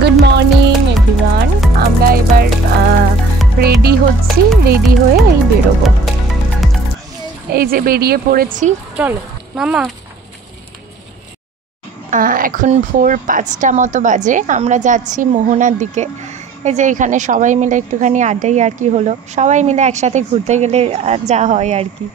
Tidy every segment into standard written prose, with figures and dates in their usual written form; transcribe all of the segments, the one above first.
Good morning everyone. আমরা এবার ready হচ্ছি, রেডি হয়ে এই বেরোবো। এই যে বেরিয়ে পড়েছি, চলো মামা। এখন ভোর 5টা মতো বাজে, আমরা যাচ্ছি মোহনার দিকে। এই যে এখানে সবাই মিলে একটুখানি আড্ডাই আর কি হলো, সবাই মিলে একসাথে ঘুরতে গেলে যা হয় আর কি।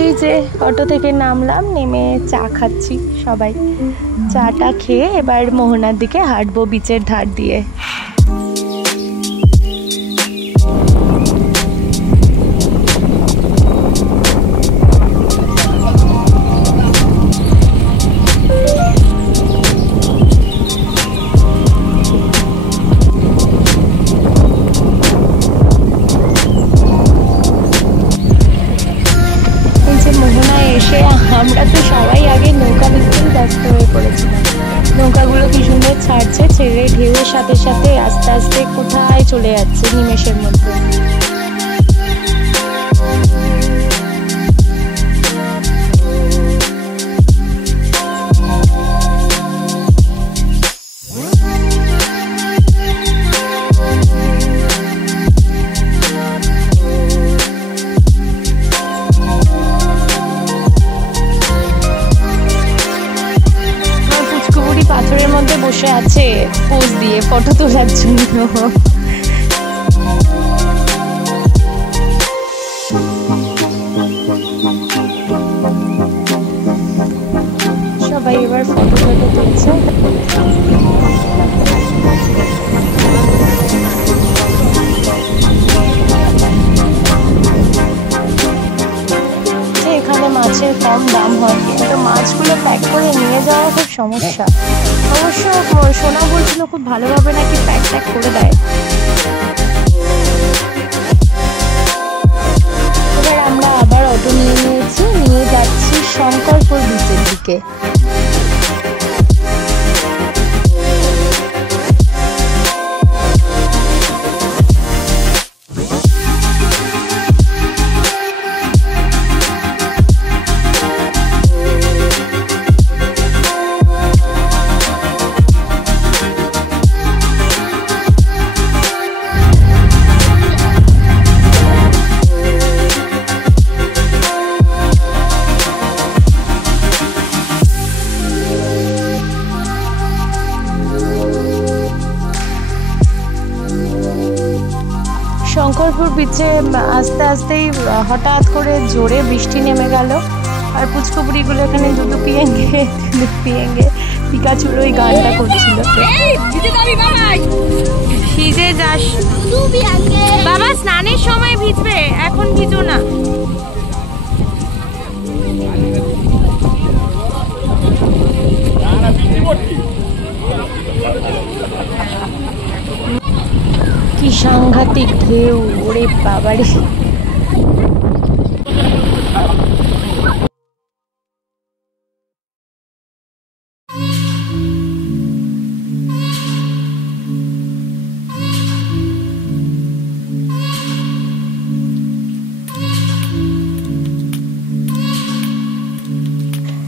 এই যে অটো থেকে নামলাম, নেমে চা খাচ্ছি সবাই। চাটা খেয়ে এবার মোহনার দিকে হাঁটবো বিচের ধার দিয়ে। এসে আমরা তো সবাই আগে নৌকা দেখতেই ব্যস্ত হয়ে পড়েছিলাম। নৌকাগুলো কি সুন্দর ছাড়ছে, ছেড়ে ঢেউয়ের সাথে সাথে আস্তে আস্তে কোথায় চলে যাচ্ছে নিমেষের মধ্যে। পাথরের মধ্যে বসে আছে পোজ দিয়ে ফটো তোলার জন্য। সবাই এবার ফটো তুলছে। এখানে মাছের কম দাম হয়, কিন্তু মাছগুলো প্যাক করে নিয়ে যাওয়া খুব সমস্যা। অবশ্য সোনা বলছিল খুব ভালোভাবে নাকি প্যাক করে দেয়। এবার আমরা আবার অটো নিয়ে নিয়েছি, নিয়ে যাচ্ছি শঙ্করপুর বিচের দিকে। শঙ্করপুর বিচে আস্তে আস্তেই হঠাৎ করে জোরে বৃষ্টি নেমে গেল, আর পুচকুপুরিগুলো এখানে দুধু পিয়েঙ্গে পিকাচুর ওই গানটা করছিল। ভিজে যাস বাবা, স্নানের সময় ভিজবে, এখন ভিজো না। কি সাংঘাতিক ঢেউ, ওরে বাবারে।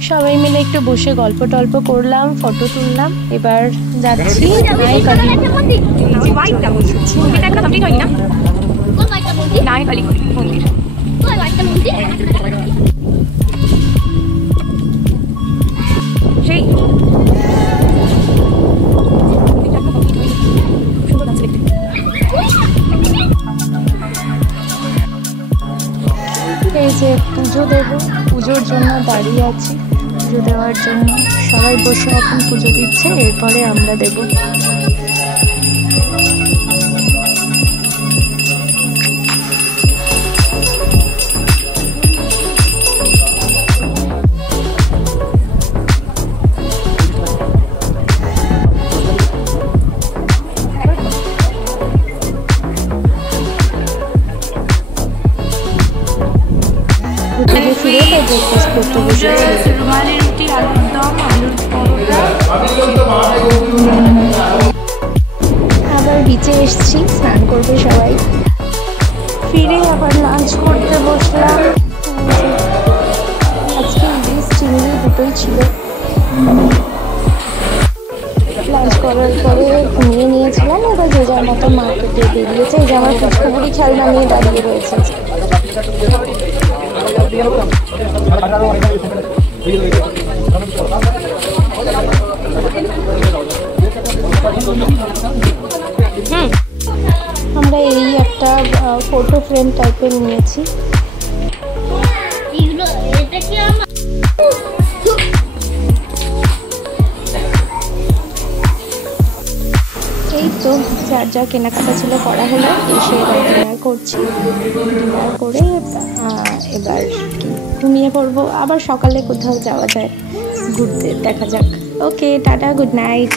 সবাই মিলে একটু বসে গল্প টল্প করলাম, ফটো তুললাম। এবার যাচ্ছি এই যে পুজো দেব, পুজোর জন্য দাঁড়িয়ে আছি। পুজো দেওয়ার জন্য সবাই বসে এখন পুজো দিচ্ছে, এরপরে আমরা দেব। ব্রেকফাস্ট করতে বসেছি। রুমালি রুটি, আলুর দম, আলুর পরোটা। আবার বিচে এসছি, স্নান করবে সবাই, ফিরে আবার লাঞ্চ করতে বসলাম। আজকে ইলিশ চিংড়ি দুটোই ছিল। লাঞ্চ করার পরে ঘুমিয়ে নিয়েছিলাম, এবার যে যার মতো মার্কেটে বেরিয়েছে। এই যে আমার ফুচকুপুরি খেলনা নিয়ে দাঁড়িয়ে রয়েছে। আমরা এই একটা ফটো ফ্রেম টাইপের নিয়েছি। এই তো যার যা কেনাকাটা ছিল করা হলো, এসে এবার ডিনার করছি। ডিনার করে এবার ঘুমিয়ে পড়বো, আবার সকালে কোথাও যাওয়া যায় ঘুরতে, দেখা যাক। ওকে, টাটা, গুড নাইট।